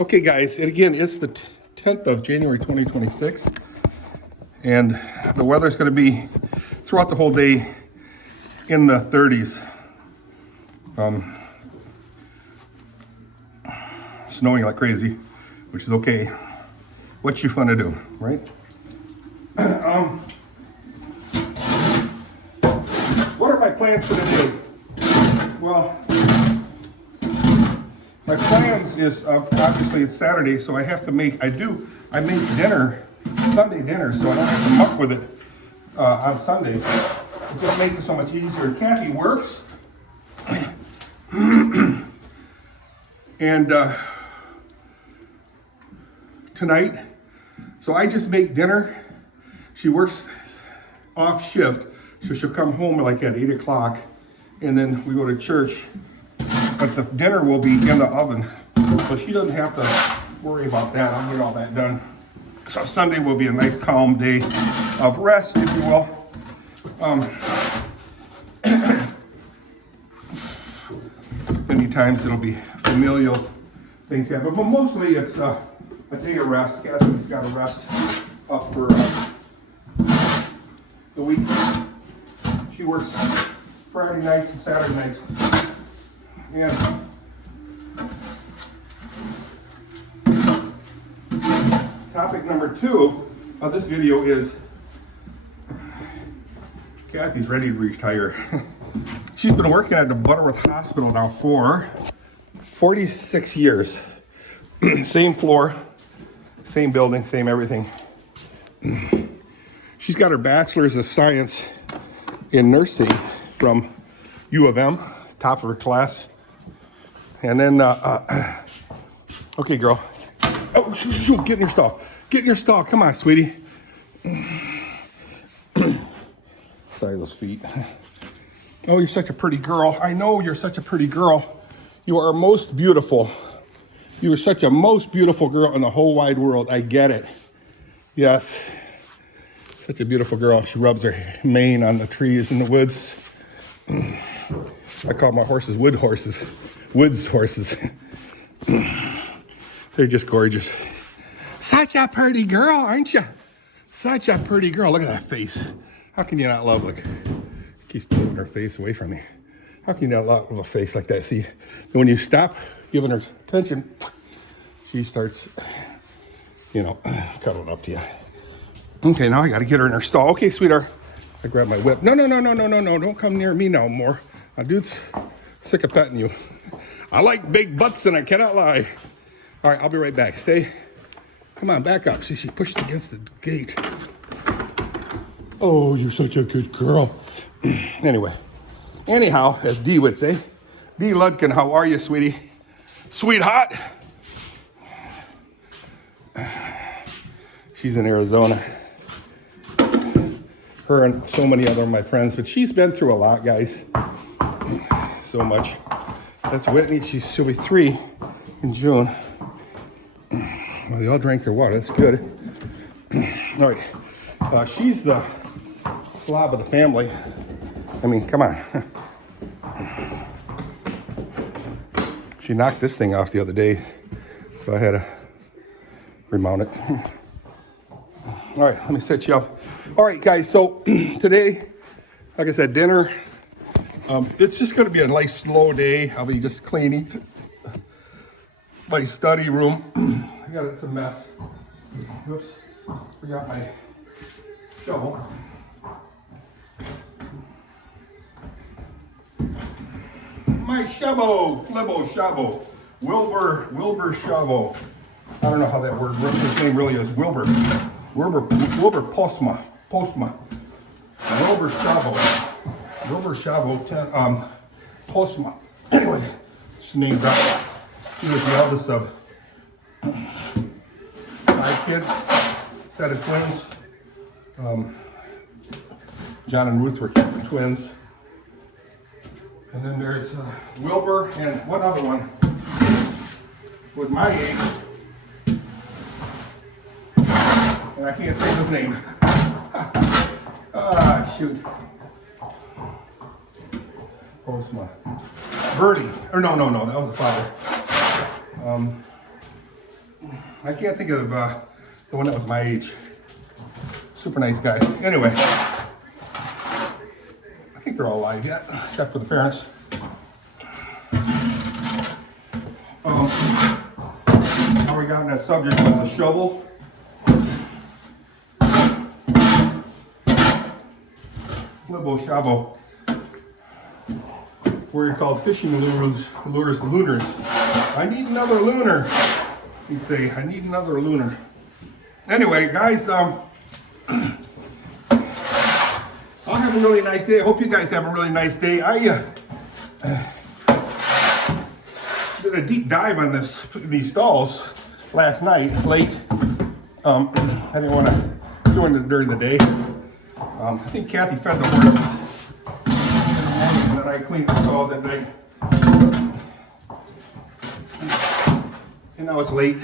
Okay, guys, and again, it's the 10th of January 2026, and the weather's going to be throughout the whole day in the 30s. Snowing like crazy, which is okay. What you fun to do, right? What are my plans for today? Well, my plans is obviously it's Saturday, so I have to make. I make dinner, Sunday dinner, so I don't have to muck with it on Sunday. It just makes it so much easier. Kathy works, and tonight, so I just make dinner. She works off shift, so she'll come home like at 8 o'clock, and then we go to church. But the dinner will be in the oven, so she doesn't have to worry about that. I'll get all that done. So Sunday will be a nice calm day of rest, if you will. Many times it'll be familial things happen, but mostly it's a day of rest. Cassidy's got to rest up for the week. She works Friday nights and Saturday nights. And topic number 2 of this video is Kathy's ready to retire. She's been working at the Butterworth Hospital now for 46 years. Same floor, same building, same everything. She's got her bachelor's of science in nursing from U of M, top of her class. And then, okay, girl. Oh, shoot, get in your stall. Get in your stall. Come on, sweetie. Sorry, those feet. Oh, you're such a pretty girl. I know you're such a pretty girl. You are most beautiful. You are such a most beautiful girl in the whole wide world. I get it. Yes. Such a beautiful girl. She rubs her mane on the trees in the woods. I call my horses wood horses. Woods horses. They're just gorgeous. Such a pretty girl, aren't you? Such a pretty girl. Look at that face. How can you not love? Look, keeps moving her face away from me. How can you not love a face like that? See, when you stop giving her attention, she starts, cuddling up to you. Okay, now I got to get her in her stall. Okay, sweetheart. I grab my whip. No. Don't come near me no more. My dude's sick of petting you. I like big butts and I cannot lie. All right, I'll be right back. Stay. Come on, back up. See, she pushed against the gate. Oh, you're such a good girl. Anyhow, as Dee would say, Dee Ludkin, how are you, sweetie? Sweetheart. She's in Arizona. Her and so many other of my friends, but she's been through a lot, guys. So much. That's Whitney. She'll be 3 in June. Well, they all drank their water. That's good. All right. She's the slob of the family. I mean, come on. She knocked this thing off the other day, so I had to remount it. All right, let me set you up. All right, guys, so today, like I said, dinner. It's just going to be a nice, slow day. I'll be just cleaning my study room. It's a mess. Oops, forgot my shovel. My shovel, flibbo shovel, Wilbur shovel. I don't know how that word, his name really is, Wilbur Postma. Wilbur shovel, Postma. Anyway, she's named that. He was the eldest of 5 kids, set of twins. John and Ruth were twins. And then there's Wilbur and one other one was my age. And I can't think of his name. Shoot. Postma. Bertie. Or no, that was the father. I can't think of the one that was my age. Super nice guy. Anyway, I think they're all alive yet, except for the parents. How we got on that subject was a shovel. Flibbo shabo. We're called fishing lunars. I need another lunar. He'd say, I need another lunar. Anyway, guys, I'll have a really nice day. I hope you guys have a really nice day. I did a deep dive on these stalls last night, late. I didn't want to do it during the day. I think Kathy fed the horse, and then I cleaned the stalls at night. And now it's late.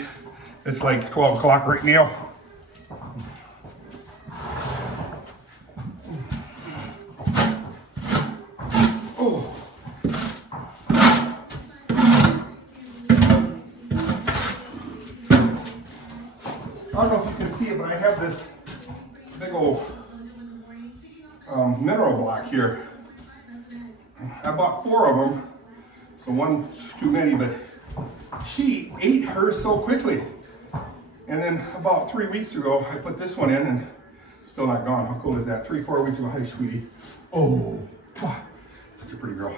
It's like 12 o'clock right now. Oh. I don't know if you can see it, but I have this big old mineral block here. I bought 4 of them, so one's too many, but she ate hers so quickly. And then about 3 weeks ago, I put this one in and it's still not gone. How cool is that? 3-4 weeks ago. Hi, sweetie. Oh, such a pretty girl.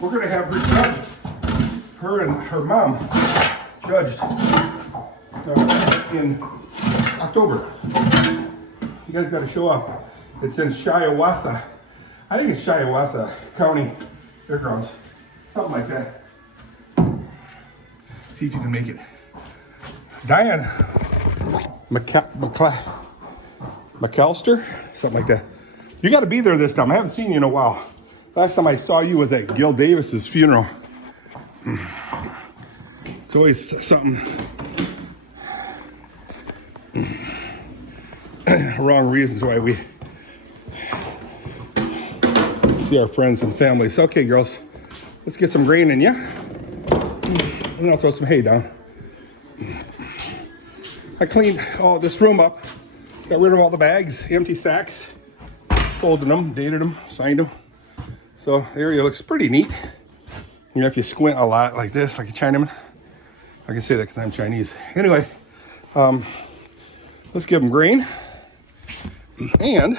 We're gonna have her judged. Her and her mom judged in October. You guys gotta show up. It's in Shiawassee. I think it's Shiawassee County Fairgrounds. Something like that. See if you can make it. Diane McAllister, something like that. You got to be there this time. I haven't seen you in a while. Last time I saw you was at Gil Davis's funeral. It's always something. Wrong reasons why we see our friends and families. Okay, girls, let's get some grain in, yeah? And I'll throw some hay down. I cleaned all this room up, got rid of all the bags, empty sacks, folded them, dated them, signed them. So the area looks pretty neat. You know, if you squint a lot like this, like a Chinaman. I can say that because I'm Chinese. Anyway, let's give them grain and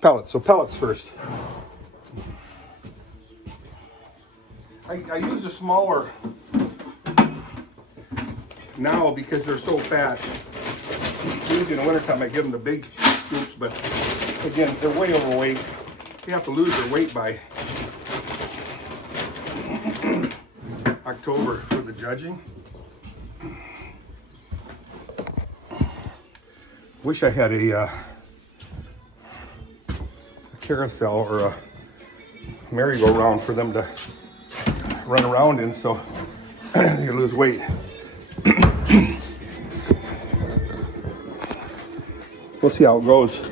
pellets. So pellets first. I use a smaller now because they're so fat. Usually in the wintertime I give them the big scoops, but again, they're way overweight. They have to lose their weight by October for the judging. Wish I had a carousel or a merry-go-round for them to run around in so they lose weight. We'll see how it goes.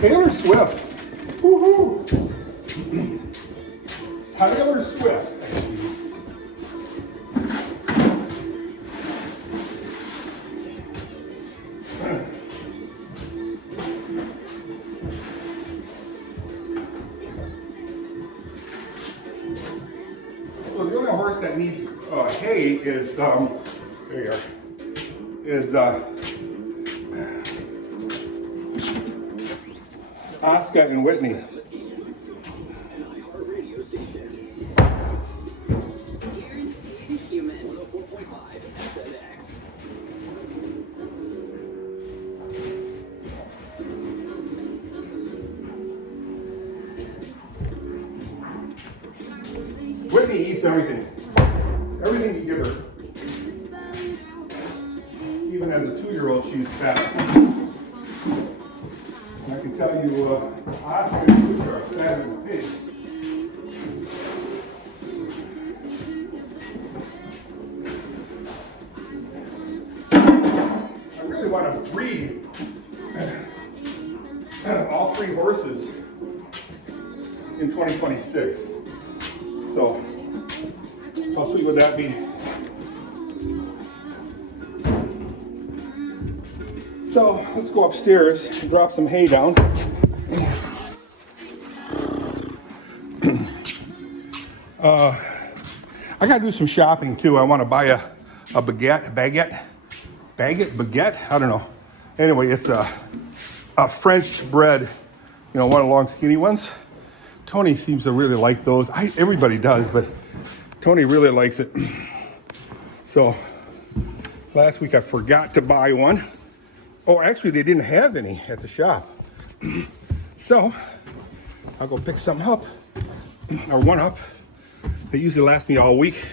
Taylor Swift. Woohoo! Taylor Swift. So the only horse that needs hay is there you are. Is Oscar and Whitney. Whitney eats everything. Everything you give her. Even as a 2-year-old, she's fat. And I can tell you, Oscar and Luke are fat as a pig. I really want to breed all 3 horses in 2026. So how sweet would that be? So let's go upstairs and drop some hay down. I gotta do some shopping too. I want to buy a baguette. I don't know. Anyway, it's a French bread, you know, one of the long skinny ones. Tony seems to really like those. Everybody does, but Tony really likes it. So last week I forgot to buy one. Oh, actually they didn't have any at the shop. So I'll go pick some up, or one up. They usually last me all week.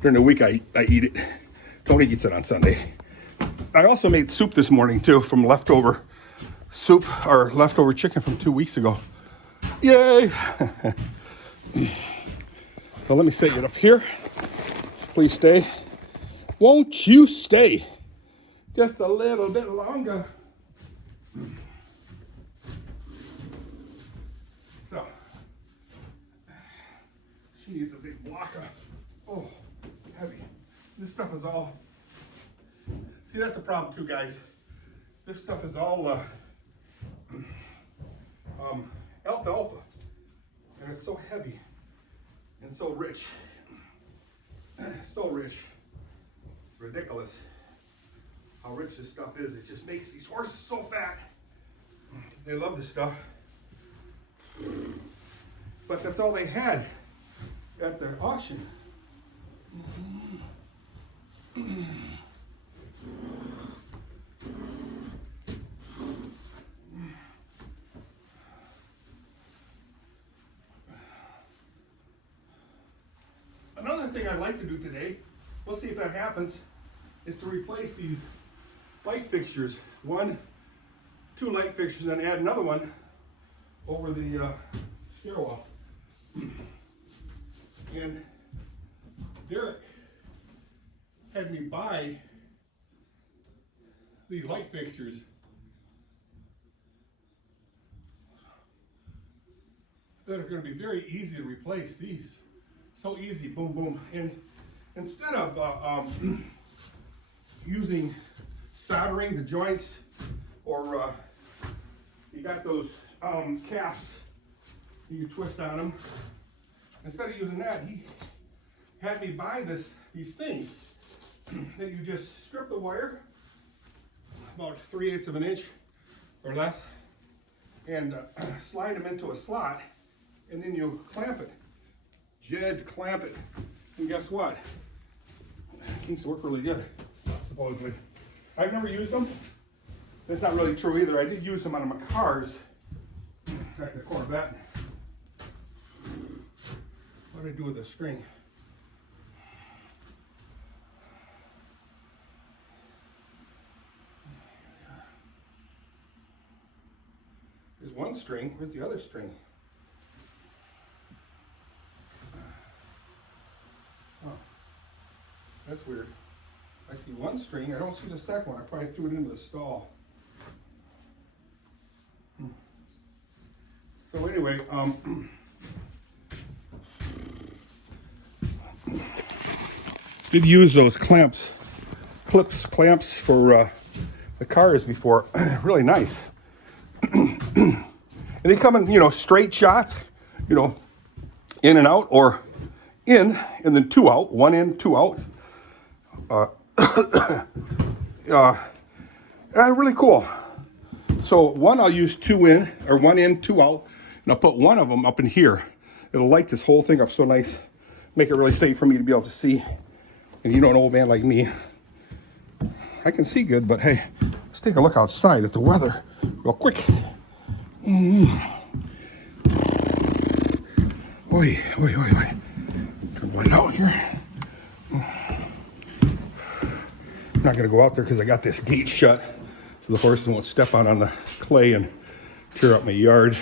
During the week I eat it. Tony eats it on Sunday. I also made soup this morning too from leftover soup or leftover chicken from 2 weeks ago. Yay! So let me set it up here. Please stay. Won't you stay just a little bit longer? So she needs a big blocker. Oh, heavy. This stuff is all, see, that's a problem too, guys. This stuff is all alfalfa, and it's so heavy and so rich. So rich. Ridiculous how rich this stuff is. It just makes these horses so fat. They love this stuff. But that's all they had at the auction. Another thing I'd like to do today, we'll see if that happens, is to replace these light fixtures. 2 light fixtures, and then add another one over the stairwell. And Dirk had me buy these light fixtures. That are going to be very easy to replace. These, so easy, boom, boom. And instead of using soldering the joints, or you got those caps you twist on them. Instead of using that, he had me buy these things that you just strip the wire about 3/8 of an inch or less, and slide them into a slot, and then you clamp it. Jed clamp it, and guess what? It seems to work really good, supposedly. I've never used them. That's not really true either. I did use them on my cars. In fact, the Corvette. What did I do with the string? There's one string. Where's the other string? Oh, that's weird. I see one string. I don't see the second one. I probably threw it into the stall. So anyway, did use those clamps for the cars before. Really nice. And they come in, you know, straight shots, you know, in and out, or in and then 2 out, 1 in, 2 out. Really cool. So one I'll use 2 in, or 1 in, 2 out, and I'll put one of them up in here. It'll light this whole thing up so nice, make it really safe for me to be able to see. And you know, an old man like me, I can see good, but hey, let's take a look outside at the weather real quick. Oi. Turn the light out here. I'm not gonna go out there because I got this gate shut, so the horses won't step on the clay and tear up my yard.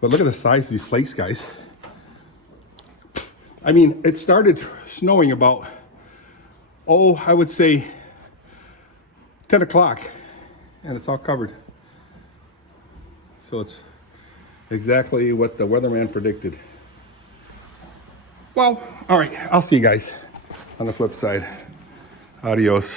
But look at the size of these flakes, guys. I mean, it started snowing about, I would say 10 o'clock, and it's all covered. So it's exactly what the weatherman predicted. Well, all right. I'll see you guys on the flip side. Adios.